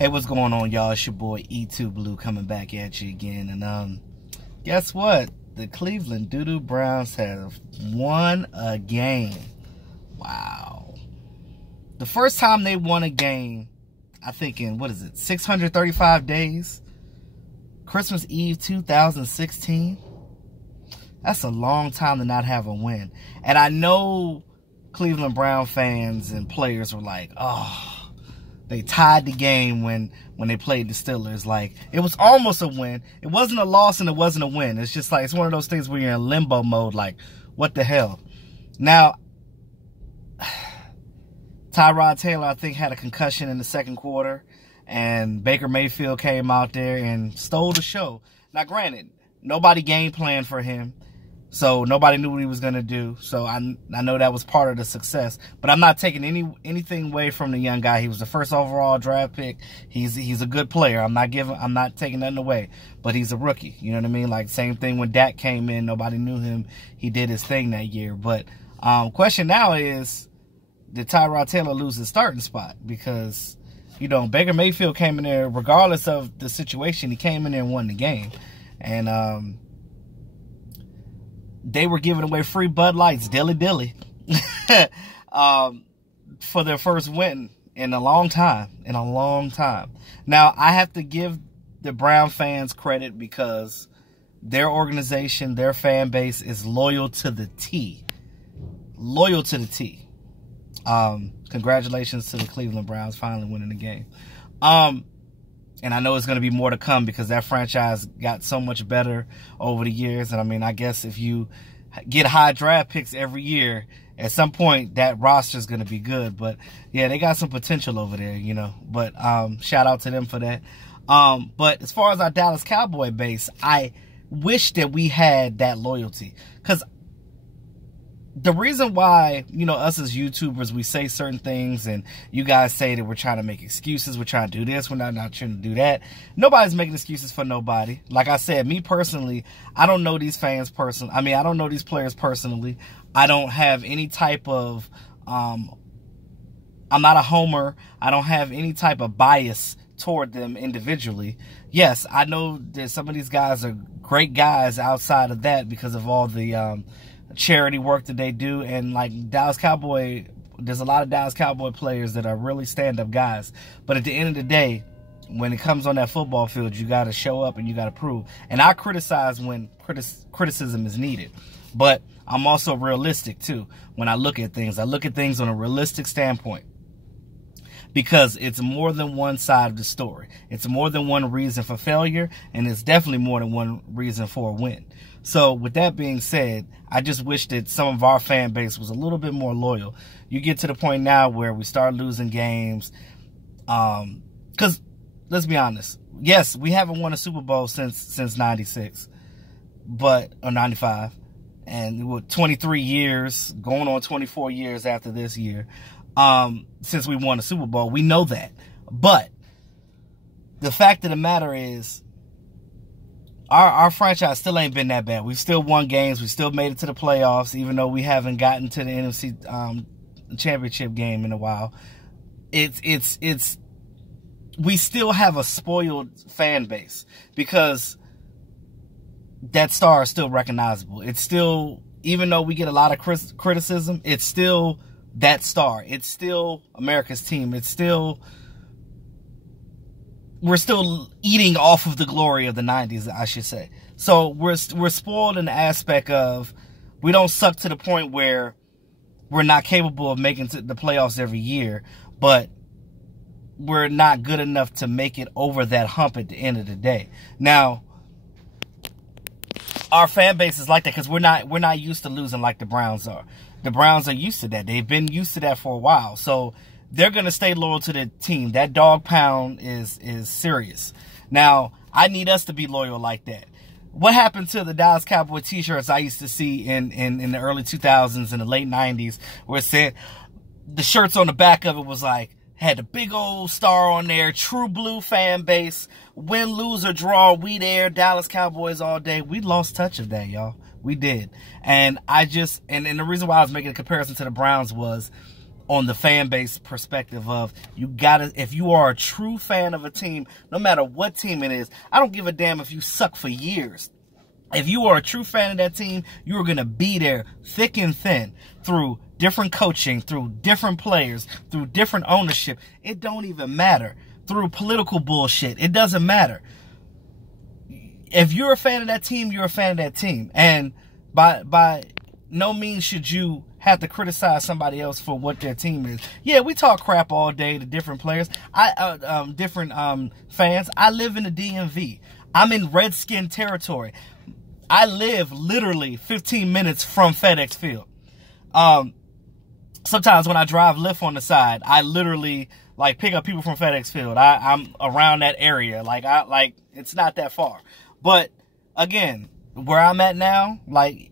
Hey, what's going on, y'all? It's your boy E2 Blue coming back at you again. And guess what? The Cleveland Doo-Doo Browns have won a game. Wow. The first time they won a game, I think in, 635 days? Christmas Eve 2016? That's a long time to not have a win. And I know Cleveland Brown fans and players were like, oh, they tied the game when they played the Steelers. Like, it was almost a win. It wasn't a loss and it wasn't a win. It's just like, it's one of those things where you're in limbo mode. Like, what the hell? Now, Tyrod Taylor, I think, had a concussion in the second quarter. And Baker Mayfield came out there and stole the show. Now, granted, nobody game planned for him. So nobody knew what he was going to do. So I know that was part of the success. But I'm not taking anything away from the young guy. He was the first overall draft pick. He's a good player. I'm not taking nothing away. But he's a rookie. You know what I mean? Like, same thing when Dak came in. Nobody knew him. He did his thing that year. But question now is, did Tyrod Taylor lose his starting spot? Because, you know, Baker Mayfield came in there, regardless of the situation, he came in there and won the game. And they were giving away free Bud Lights, dilly-dilly, for their first win in a long time. Now, I have to give the Brown fans credit because their organization, their fan base is loyal to the T. Loyal to the T. Congratulations to the Cleveland Browns finally winning the game. And I know it's going to be more to come because that franchise got so much better over the years. And I mean, I guess if you get high draft picks every year, at some point that roster is going to be good. But yeah, they got some potential over there, you know. But shout out to them for that. But as far as our Dallas Cowboy base, I wish that we had that loyalty, because the reason why, you know, us as YouTubers, we say certain things and you guys say that we're trying to make excuses, we're trying to do this, we're not trying to do that. Nobody's making excuses for nobody. Like I said, me personally, I don't know these fans personally. I mean, I don't know these players personally. I don't have any type of, I'm not a homer. I don't have any type of bias toward them individually. Yes, I know that some of these guys are great guys outside of that because of all the, charity work that they do. And like Dallas Cowboy, there's a lot of Dallas Cowboy players that are really stand-up guys. But at the end of the day, when it comes on that football field, you got to show up and you got to prove. And I criticize when criticism is needed. But I'm also realistic too. When I look at things on a realistic standpoint. Because it's more than one side of the story. It's more than one reason for failure, and it's definitely more than one reason for a win. So with that being said, I just wish that some of our fan base was a little bit more loyal. You get to the point now where we start losing games. Because let's be honest. Yes, we haven't won a Super Bowl since 96, or 95. And we're 23 years, going on 24 years after this year. Since we won a Super Bowl. We know that. But the fact of the matter is, our franchise still ain't been that bad. We've still won games. We still made it to the playoffs, even though we haven't gotten to the NFC championship game in a while. We still have a spoiled fan base because that star is still recognizable. It's still, even though we get a lot of criticism, it's still that star. It's still America's team. It's still, we're still eating off of the glory of the 90s, I should say. So we're spoiled in the aspect of we don't suck to the point where we're not capable of making the playoffs every year, but we're not good enough to make it over that hump at the end of the day. Now, our fan base is like that because we're not used to losing like the Browns are. The Browns are used to that. They've been used to that for a while. So they're going to stay loyal to the team. That dog pound is serious. Now, I need us to be loyal like that. What happened to the Dallas Cowboy t-shirts I used to see in the early 2000s and the late 90s where it said, the shirts on the back of it was like, had a big old star on there, true blue fan base, win, lose, or draw, we there, Dallas Cowboys all day. We lost touch of that, y'all. We did. And I just, and the reason why I was making a comparison to the Browns was on the fan base perspective of you gotta, if you are a true fan of a team, no matter what team it is, I don't give a damn if you suck for years. If you are a true fan of that team, you are going to be there thick and thin through different coaching, through different players, through different ownership. It don't even matter. Through political bullshit. It doesn't matter. If you're a fan of that team, you're a fan of that team. And by no means should you have to criticize somebody else for what their team is. Yeah, we talk crap all day to different players, different fans. I live in the DMV. I'm in Redskin territory. I live literally 15 minutes from FedEx Field. Sometimes when I drive Lyft on the side, I literally like pick up people from FedEx Field. I'm around that area. Like it's not that far. But again, where I'm at now, like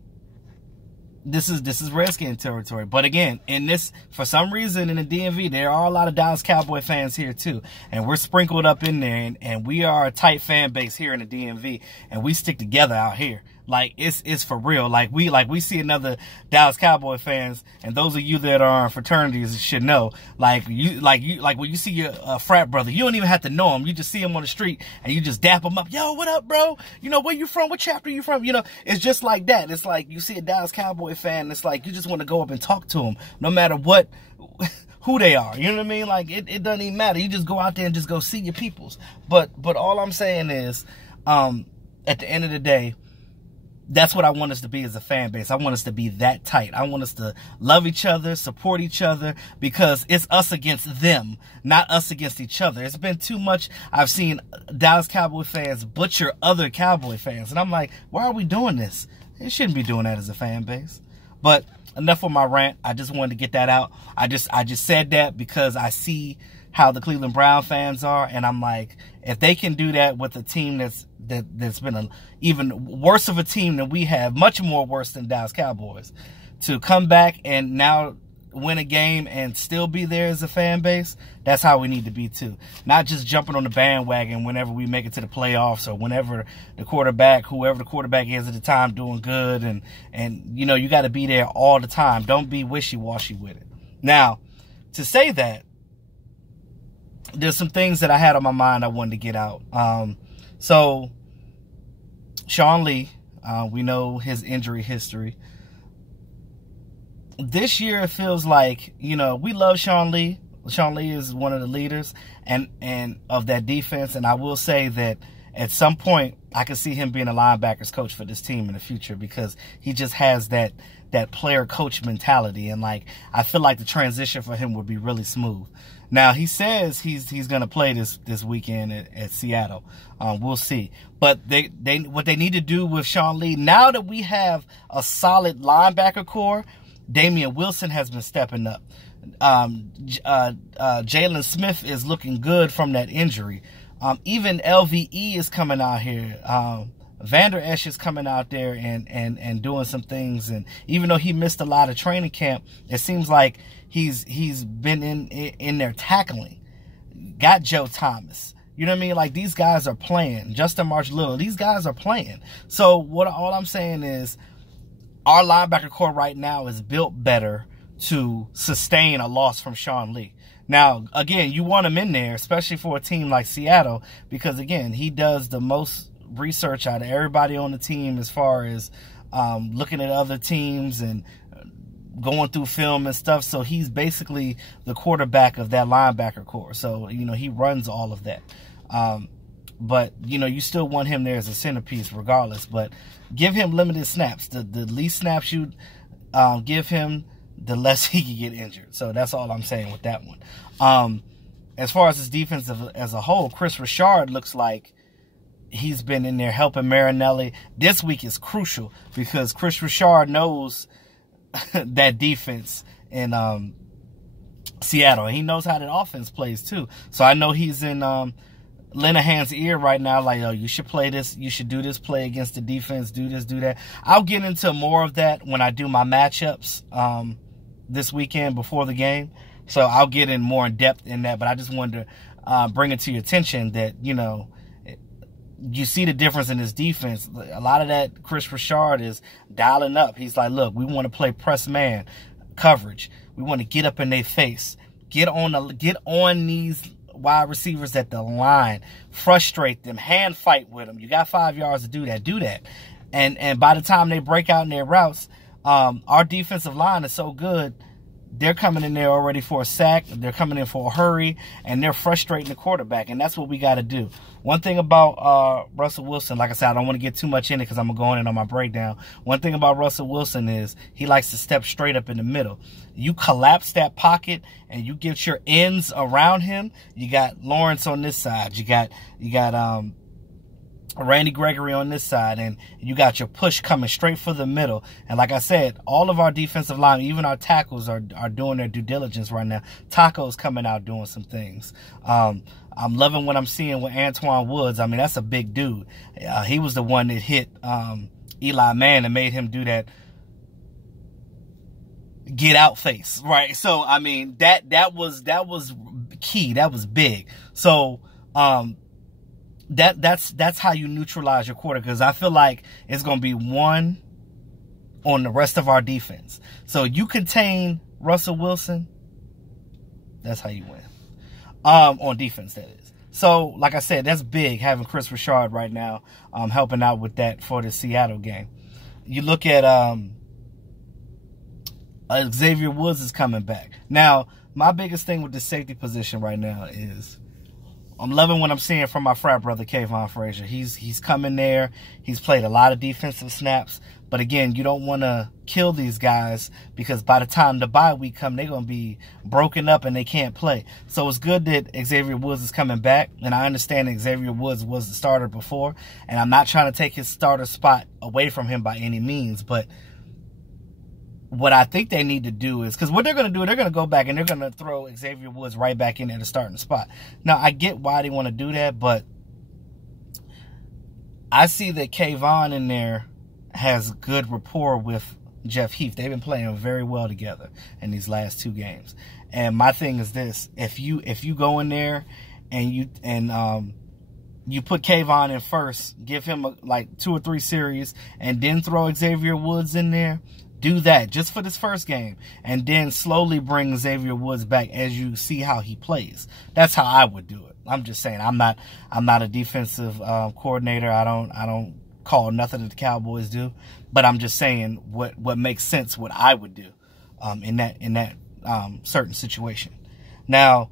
this is Redskin territory. But again, in this, for some reason in the DMV, there are a lot of Dallas Cowboy fans here too. And we're sprinkled up in there, and we are a tight fan base here in the DMV, and we stick together out here. Like it's for real. Like we see another Dallas Cowboy fans, and those of you that are in fraternities should know. Like when you see your frat brother, you don't even have to know him. You just see him on the street and you just dap him up. Yo, what up, bro? You know, where you from? What chapter you from? You know, it's just like that. It's like you see a Dallas Cowboy fan, it's like you just want to go up and talk to him, no matter what, who they are. You know what I mean? Like it doesn't even matter. You just go out there and just go see your peoples. But all I'm saying is, at the end of the day, that's what I want us to be as a fan base. I want us to be that tight. I want us to love each other, support each other, because it's us against them, not us against each other. It's been too much. I've seen Dallas Cowboy fans butcher other Cowboy fans, and I'm like, why are we doing this? It shouldn't be doing that as a fan base. But enough of my rant. I just wanted to get that out. I just said that because I see how the Cleveland Brown fans are, and I'm like, if they can do that with a team that's been an even worse of a team than we have, much more worse than Dallas Cowboys, to come back and now win a game and still be there as a fan base, that's how we need to be too. Not just jumping on the bandwagon whenever we make it to the playoffs, or whenever the quarterback, whoever the quarterback is at the time, doing good, and you know, you got to be there all the time. Don't be wishy-washy with it. Now, to say that, there's some things that I had on my mind I wanted to get out. So, Sean Lee, we know his injury history. This year, it feels like, you know, we love Sean Lee. Sean Lee is one of the leaders and of that defense. And I will say that at some point, I could see him being a linebackers coach for this team in the future, because he just has that player coach mentality. And like, I feel like the transition for him would be really smooth. Now, he says he's going to play this weekend at Seattle. We'll see. But what they need to do with Sean Lee, now that we have a solid linebacker core, Damian Wilson has been stepping up. Jalen Smith is looking good from that injury. Even LVE is coming out here. Vander Esch is coming out there and doing some things. And even though he missed a lot of training camp, it seems like he's been in there tackling. Got Joe Thomas. You know what I mean? Like, these guys are playing. Justin March-Little, these guys are playing. So all I'm saying is, our linebacker core right now is built better to sustain a loss from Sean Lee. Now, again, you want him in there, especially for a team like Seattle, because, again, he does the most research out of everybody on the team as far as looking at other teams and going through film and stuff. So he's basically the quarterback of that linebacker core. So, you know, he runs all of that. But, you know, you still want him there as a centerpiece regardless. But give him limited snaps. The least snaps you give him, the less he can get injured. So that's all I'm saying with that one. As far as his defense as a whole, Chris Richard looks like he's been in there helping Marinelli. This week is crucial because Chris Richard knows that defense in Seattle. He knows how that offense plays too. So I know he's in Linehan's ear right now, like, oh, you should play this, you should do this play against the defense, do this, do that. I'll get into more of that when I do my matchups this weekend before the game. So I'll get in more in depth in that, but I just wanted to bring it to your attention that, you know, you see the difference in his defense. A lot of that Chris Richard is dialing up. He's like, look, we want to play press man coverage. We want to get up in their face. Get on these wide receivers at the line. Frustrate them. Hand fight with them. You got 5 yards to do that. Do that. And by the time they break out in their routes, our defensive line is so good. They're coming in there already for a sack. They're coming in for a hurry, and they're frustrating the quarterback, and that's what we got to do. One thing about Russell Wilson, like I said, I don't want to get too much in it because I'm going to go in on my breakdown. One thing about Russell Wilson is he likes to step straight up in the middle. You collapse that pocket, and you get your ends around him. You got Lawrence on this side. You got Randy Gregory on this side, and you got your push coming straight for the middle. And like I said, all of our defensive line, even our tackles, are doing their due diligence right now. Taco's coming out doing some things. I'm loving what I'm seeing with Antoine Woods. I mean, that's a big dude. He was the one that hit Eli Mann and made him do that get out face, right? So I mean, that was key. That was big. So that's how you neutralize your quarter, because I feel like it's going to be one on the rest of our defense. So you contain Russell Wilson, that's how you win. On defense, that is. So, like I said, that's big having Chris Richard right now helping out with that for the Seattle game. You look at Xavier Woods is coming back. Now, my biggest thing with the safety position right now is I'm loving what I'm seeing from my frat brother, Kayvon Frazier. He's coming there. He's played a lot of defensive snaps. But again, you don't want to kill these guys, because by the time the bye week come, they're going to be broken up and they can't play. So it's good that Xavier Woods is coming back. And I understand that Xavier Woods was the starter before. And I'm not trying to take his starter spot away from him by any means. But what I think they need to do is, because what they're going to do, they're going to go back and they're going to throw Xavier Woods right back in at the starting spot. Now, I get why they want to do that, but I see that Kayvon in there has good rapport with Jeff Heath. They've been playing very well together in these last 2 games. And my thing is this: if you go in there and you put Kayvon in first, give him like 2 or 3 series, and then throw Xavier Woods in there. Do that just for this first game, and then slowly bring Xavier Woods back as you see how he plays. That's how I would do it. I'm just saying, I'm not a defensive coordinator. I don't call nothing that the Cowboys do, but I'm just saying what makes sense, what I would do in that certain situation. Now,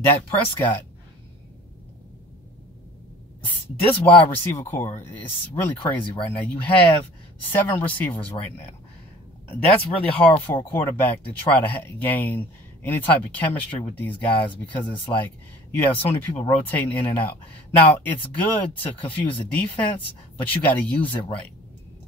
Dak Prescott, this wide receiver core is really crazy right now. You have 7 receivers right now. That's really hard for a quarterback to try to gain any type of chemistry with these guys, because it's like you have so many people rotating in and out. Now, it's good to confuse the defense, but you got to use it right.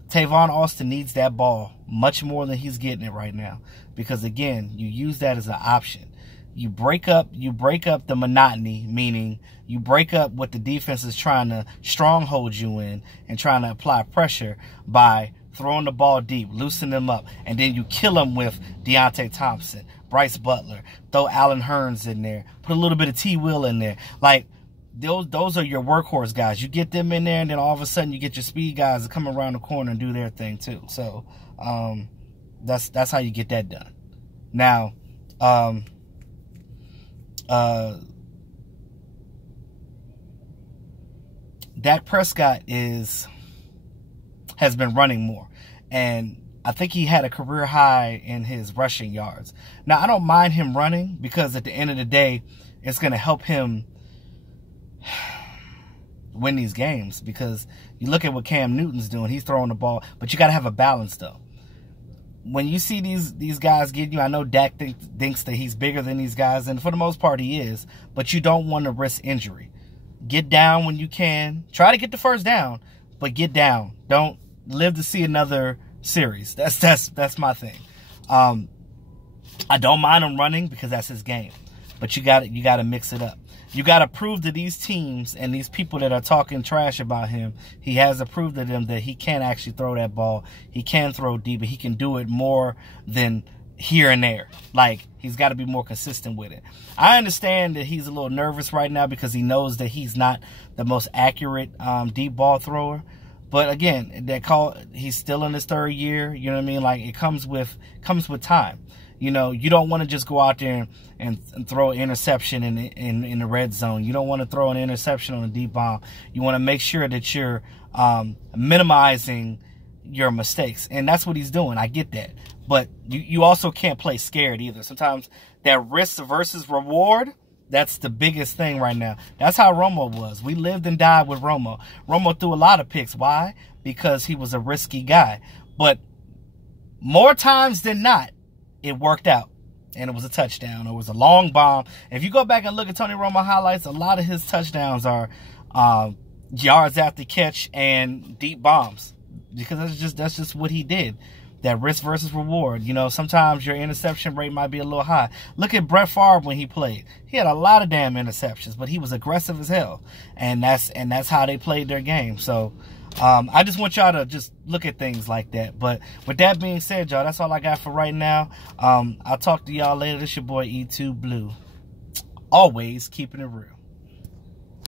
Tavon Austin needs that ball much more than he's getting it right now, because, again, you use that as an option. You break up the monotony, meaning you break up what the defense is trying to stronghold you in and trying to apply pressure by throwing the ball deep, loosen them up, and then you kill them with Deontay Thompson, Bryce Butler, throw Allen Hurns in there, put a little bit of T. Will in there. Like, those are your workhorse guys. You get them in there, and then all of a sudden you get your speed guys that come around the corner and do their thing too. So that's how you get that done. Now, Dak Prescott has been running more, and I think he had a career high in his rushing yards. Now, I don't mind him running, because at the end of the day, it's going to help him win these games, because you look at what Cam Newton's doing. He's throwing the ball, but you got to have a balance, though. When you see these guys get you, I know Dak thinks that he's bigger than these guys, and for the most part he is, but you don't want to risk injury. Get down when you can. Try to get the first down, but get down. Don't live to see another series. That's my thing. I don't mind him running, because that's his game, but you got to mix it up. You got to prove to these teams and these people that are talking trash about him, he has to prove to them that he can actually throw that ball. He can throw deep, but he can do it more than here and there. Like, he's got to be more consistent with it. I understand that he's a little nervous right now, because he knows that he's not the most accurate deep ball thrower. But again, he's still in his 3rd year. You know what I mean? Like, it comes with time. You know, you don't want to just go out there and throw an interception in the red zone. You don't want to throw an interception on a deep bomb. You want to make sure that you're minimizing your mistakes. And that's what he's doing. I get that. But you also can't play scared either. Sometimes that risk versus reward, that's the biggest thing right now. That's how Romo was. We lived and died with Romo. Romo threw a lot of picks. Why? Because he was a risky guy. But more times than not, it worked out. And it was a touchdown. Or it was a long bomb. If you go back and look at Tony Romo highlights, a lot of his touchdowns are yards after catch and deep bombs. Because that's just what he did. That risk versus reward. You know, sometimes your interception rate might be a little high. Look at Brett Favre when he played. He had a lot of damn interceptions, but he was aggressive as hell. And that's how they played their game. So I just want y'all to just look at things like that. But with that being said, y'all, that's all I got for right now. I'll talk to y'all later. This your boy E2 Blue. Always keeping it real.